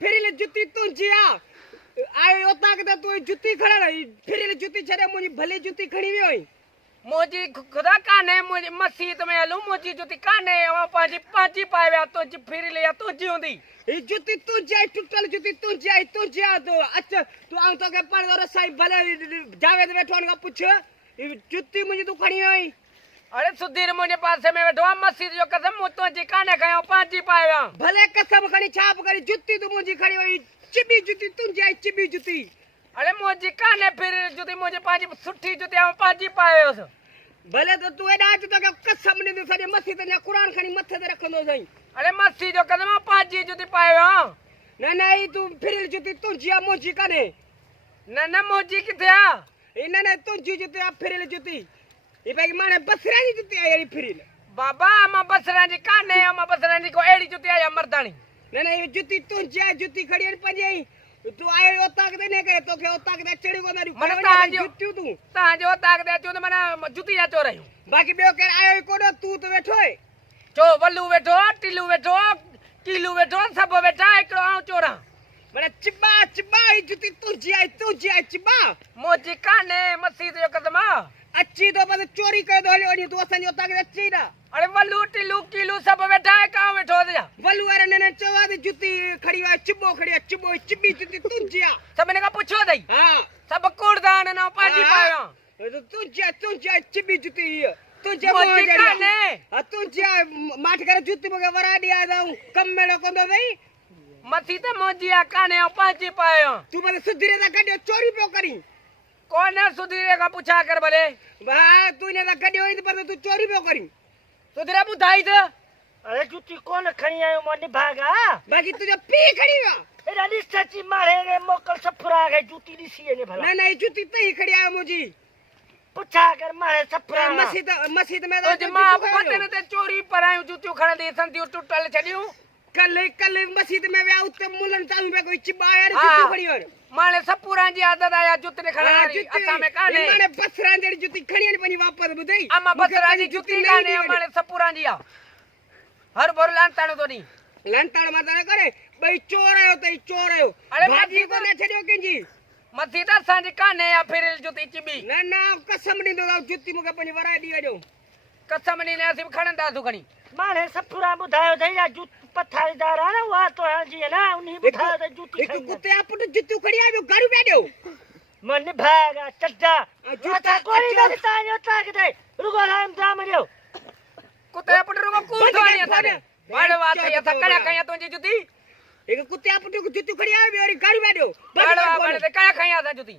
फिरिले जुती तुंहिंजी आहे आयो ताक त तू जुती खणण फिरिले जुती छॾे मुंहिंजी भली जुती खणी वियो आहीं मुझी खुदा काने मुझे मस्जिद में हलूं मुझी जुती काने पाजी पाजी पाए विया तुझी फिरी ले तुझी हुंदी ई जुती तुंहिंजी आहे टुटल जुती तुंहिंजी आहे तुंहिंजी आहे तो अच तू आऊं तोखे पढ़दो साईं भले जावेद वेठो आहिनि खां पुछ ई जुती मुंहिंजी तूं खणी वियो आहीं अरे सुधीर मुझे पासे में बैठो मस्जिद जो कसम मु तुझी काने खयो पाजी पाए विया भले कसम खणी छाप करी जुती तू मुंहिंजी खणी वई चिबी जुती तुंहिंजी आहे चिबी जुती अरे मुझी काने फिर जुती मुझे पाजी सुठी जुती पाजी पाए वियोसि भले तो तू एॾा अच तोखे कसम ॾींदुसि सॼे मस्जिद जा क़ुर खणी मथे ते रखंदो साईं अरे मस्जिद जो कसम पाजी जुती पाए विया न न ई तू फिरिल जुती तुंहिंजी आहे मुंहिंजी कान्हे न न मुझी किथे आहे न न तुंहिंजी जुती आहे फिरिल जुती ई भई माने बसरा जी जुती आहे अहिड़ी फिरिल बाबा मां बसरा जी काने मां बसरा जी को अहिड़ी जुती आहे मर्दानी न न ई जुती तुंहिंजी आहे जुती खड़ी आहिनि पंहिंजी तू आयो ओताक ते ने करे तोखे ओताक ते चढ़ी कोन दी मन तांजो जुतियूं तू तांजो ओताक ते अचो त माना जुती अचो रहियो बाक़ी ॿियो केरु आयो ई कोन तू त वेठो आहे चो वल्लू वेठो टिलू वेठो कीलू वेठो सभु वेठा हिकिड़ो आऊं चोरा माना चिबा चिबा ई जुती तुंहिंजी आहे चिबा मोजी काने मस्जिद जो कदम अची तो बस चोरी करे तो हलियो वञी तू असांजो ओताक ते अची ना अरे वल्लू टिलू कीलू सभु वेठा हिकिड़ो वेठो वल्लू वारे ने चवा दी जुती खड़ी आहे चिबो खड़ी आहे चिबो चिबी जुती तुंहिंजी आहे सभिनी खां पुछो अथई हा सभु कूड़दान न पाजी पायो तुंहिंजी आहे चिबी जुती तुंहिंजी मोजी काने तुंहिंजी आहे माठ करे जुती मूंखे वराए ॾिया अथऊं कमु मेड़ो कंदो अथई मथी त मोजी आहे काने पाजी पायो तू मतलब सुधीरे सां गॾु चोरी पियो करी कोन सुधीरे खां पुछा कर भले भाउ तू हिन सां गॾु हुई पर तू चोरी पियो करी सुधीरे ॿुधाई त अरे जुती कोन खणी आयो मां निभागा बाक़ी तुंहिंजो पीउ खणी वियो एॾा ॾिस सची मारे रे मोकल सफरा खे जुती ॾिसी ने भला न न ई जुती तई खड़ी आयो मुंहिंजी पुछा कर मारे सफरा मस्जिद में तुंहिंजी मां बटन ते चोरी परायूं जुतियूं खणंदी संदियूं टुटल छॾियूं कल मस्जिद में विया उते मुलन ताऊं पे कोई चिबा यार जुती खड़ी और माने सपुरां जी आदत आया जुती खणण जी असां में काने माने बसरां जड़ी जुती खणी आनी पंहिंजी वापस ॿुधाई अमा बसरां जी जुती काने माने सपुरां जी आ हर भर लांताणो तो नी लांताण माता करे भई चोर आयो तई चोर आयो अरे भाॼी को न छॾियो कंहिंजी मथी त असांजी काने या फिरिल जुती चिबी न न कसम ॾींदो जुती मूंखे पंहिंजी वराए ॾी वञो कसम ॾींदे असीं खणंदासूं खणी माने सफरा ॿुधायो अथई या पथारीदार आहे न उहा तो जी है ना उन्हीं ॿुधायो त जुती हिकु कुते जा पुट जुतियूं खणी आयो घर पिया ॾियो मां निभागा चड्डा जूता कोई न तांजो ताक दे रुगो राम जाम ॾियो कुते जा पुट रुगो कूद वाणी असां बड़ वात है असां कया कया तुंहिंजी जुती हिकु कुते जा पुट जुतियूं खणी आयो वरी घर पिया ॾियो बड़ ते कया खया असां जुती